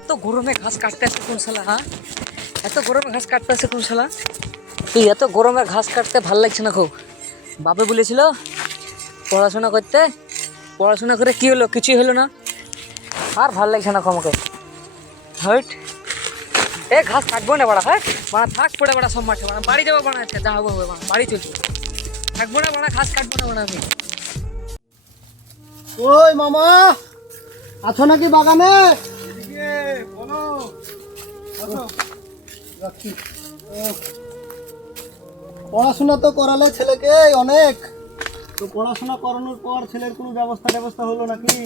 এত গরমে ঘাস কাটতে আসে কোন শালা হ্যাঁ? এত গরমে ঘাস কাটতে আসে কোন শালা? তুই এত গরমে ঘাস কাটতে ভালো লাগছে না খুব। বাপে বলেছিল, পড়াশোনা করতে। পড়াশোনা করে কি হলো? কিছুই হলো না। আর ভালো লাগছে না আমাকে। হাইট এ ঘাস কাটবো না বাড়া হ্যাঁ বাড়া, থাক পড়ে বাড়া সব মাঠে। বাড়া, বাড়ি যাব বাড়া যা হবে হবে বাড়া, বাড়ি চলছি থাকব না বাড়া, ঘাস কাটবো না বাড়া আমি। ওই মামা! আছো নাকি বাগানে। ও, পড়াশোনা তো করালে ছেলেকে অনেক। তো পড়াশোনা করানোর পর ছেলের কোনো ব্যবস্থা ব্যবস্থা হলো নাকি?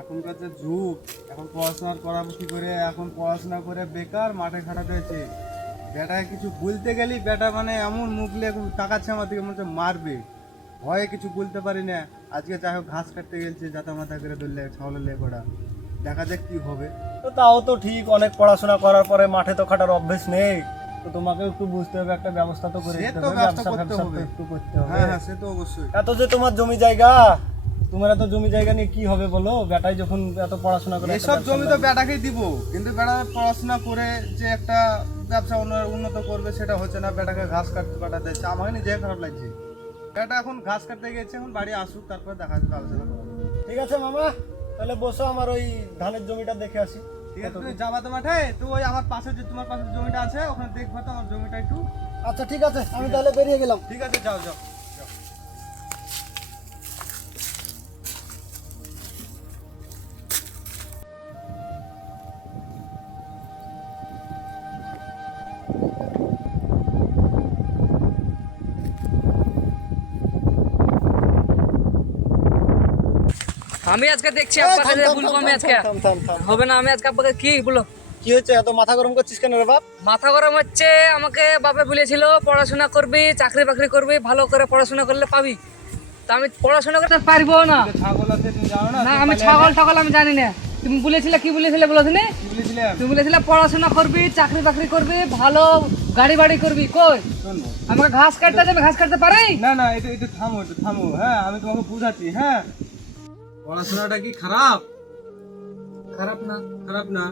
এখনকার যে যুগ এখন পড়াশোনা করাবো করে? এখন পড়াশোনা করে বেকার মাঠে খাটাতে হয়েছে। বেটাকে কিছু বলতে গেলি বেটা মানে এমন মুখ লিয়ে তাকাচ্ছে আমার দিকে মনে হচ্ছে মারবে। ভয়ে কিছু বলতে পারি না। আজকে যাই হোক ঘাস কাটতে গেছে যাতা মাথা করে ধরলে ছাওলে লে করা দেখা যাক কি হবে। তো তাও তো ঠিক অনেক পড়াশোনা করার পরে মাঠে তো খাটার অভ্যেস নেই। তো তোমাকে একটু বুঝতে হবে একটা ব্যবস্থা তো করে দিতে হবে ব্যবস্থা ব্যবসা করতে হবে। একটু করতে হবে। হ্যাঁ হ্যাঁ সে তো অবশ্যই। এত যে তোমার জমি জায়গা তোমার এত জমি জায়গা নিয়ে কি হবে বলো? বেটাই যখন এত পড়াশোনা করে এসব জমি তো বেটাকেই দিব কিন্তু বেটা পড়াশোনা করে যে একটা ব্যবসা উন্ন- উন্নত করবে সেটা হচ্ছে না বেটাকে ঘাস কাটতে পাঠাতে। আমাকে নিজে খারাপ লাগছে। বেটা এখন ঘাস কাটতে গেছে এখন বাড়ি আসুক তারপর দেখা যাবে আলোচনা ঠিক আছে মামা তাহলে বসো আমার ওই ধানের জমিটা দেখে আসি। ঠিক আছে তুমি যাবা তো মাঠে? তো ওই আমার পাশে যে তোমার পাশে জমিটা আছে ওখানে দেখবা তো আমার জমিটা একটু। আচ্ছা ঠিক আছে আমি তাহলে বেরিয়ে গেলাম। ঠিক আছে যাও যাও। আমি আজকে দেখছি আপনার বলব আমি আজকে। হবে না আমি আজকে আপনাকে কি বলো? কি হচ্ছে এত মাথা গরম করছিস কেন রে বাপ? মাথা গরম হচ্ছে আমাকে বাপে বলেছিল পড়াশোনা করবি চাকরি বাকরি করবি ভালো করে পড়াশোনা করলে পাবি। তা আমি পড়াশোনা করতে পারব না। ছাগল আছে তুমি জানো না না আমি ছাগল টাগল আমি জানি না। তুমি বলেছিলে কি বলেছিলে বলো তুমি? তুমি বলেছিলে পড়াশোনা করবি চাকরি বাকরি করবি ভালো গাড়ি বাড়ি করবি কই? আমাকে ঘাস কাটতে যাবে ঘাস কাটতে পারি না না এটা এটা থামো এটা থামো হ্যাঁ আমি তোমাকে বুঝাচ্ছি হ্যাঁ। পড়াশোনাটা কি খারাপ? খারাপ না। খারাপ না।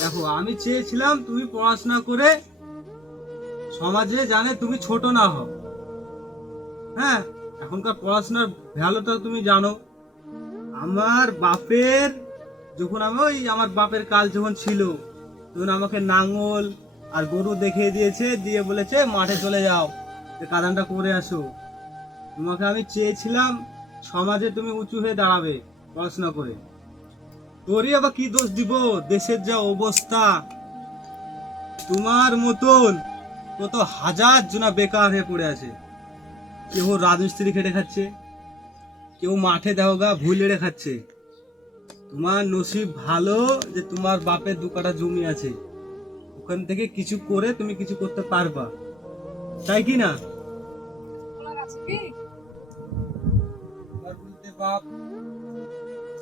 দেখো, আমি চেয়েছিলাম তুমি পড়াশোনা করে সমাজে জানে তুমি ছোট না হও। হ্যাঁ এখনকার পড়াশোনার ভ্যালুটা তুমি জানো। আমার বাপের যখন আমি ওই আমার বাপের কাল যখন ছিল, তখন আমাকে নাঙ্গল আর গরু দেখিয়ে দিয়েছে, দিয়ে বলেছে, মাঠে চলে যাও। কাদানটা করে আসো। তোমাকে আমি চেয়েছিলাম সমাজে তুমি উঁচু হয়ে দাঁড়াবে পড়াশোনা করে। তোরই আবার কি দোষ দিব? দেশের যা অবস্থা। তোমার মতন কত হাজার জনা বেকার হয়ে পড়ে আছে। কেউ রাজমিস্ত্রি খেটে খাচ্ছে, কেউ মাঠে দেখো গা ভুল এড়ে খাচ্ছে। তোমার নসিব ভালো যে তোমার বাপের দু কাটা জমি আছে। ওখান থেকে কিছু করে তুমি কিছু করতে পারবা। তাই কি না? বাপ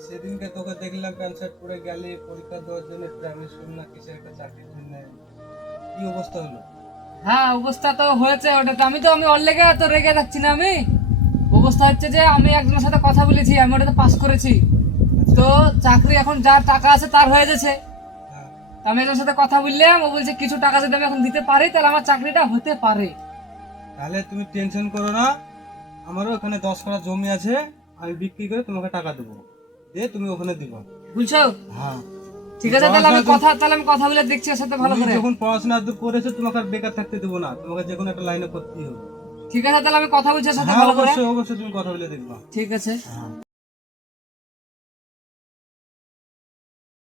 সেদিনকে তোকে দেখলাম প্যান্ট পরে গেলে পরীক্ষা দেওয়ার জন্য প্রাইমারি স্কুল না কিসের একটা চাকরির জন্য কি অবস্থা হলো? হ্যাঁ অবস্থা তো হয়েছে ওটা তো আমি তো আমি ওর লেগে তো রেগে যাচ্ছি না আমি। অবস্থা হচ্ছে যে আমি একজনের সাথে কথা বলেছি আমি ওটাতে পাস করেছি। তো চাকরি এখন যার টাকা আছে তার হয়ে গেছে। হ্যাঁ। আমি একজনের সাথে কথা বললাম ও বলছে কিছু টাকা যদি আমি এখন দিতে পারি তাহলে আমার চাকরিটা হতে পারে। তাহলে তুমি টেনশন করো না। আমারও এখানে দশ কাঠা জমি আছে। আমি বিক্রি করে তোমাকে টাকা দেবো। দিয়ে তুমি ওখানে দিবা। বুঝছ? হ্যাঁ। ঠিক আছে তাহলে আমি কথা তাহলে আমি কথা বলে দেখছি ওর সাথে ভালো করে। যখন পড়াশোনা দূর করেছ তোমাকে আর বেকার থাকতে দেবো না। তোমাকে যে কোনো একটা লাইনে করতেই হবে। ঠিক আছে তাহলে আমি কথা বলছি ওর সাথে হ্যাঁ ভালো করে। অবশ্যই অবশ্যই তুমি কথা বলে দেখবা। ঠিক আছে। হ্যাঁ।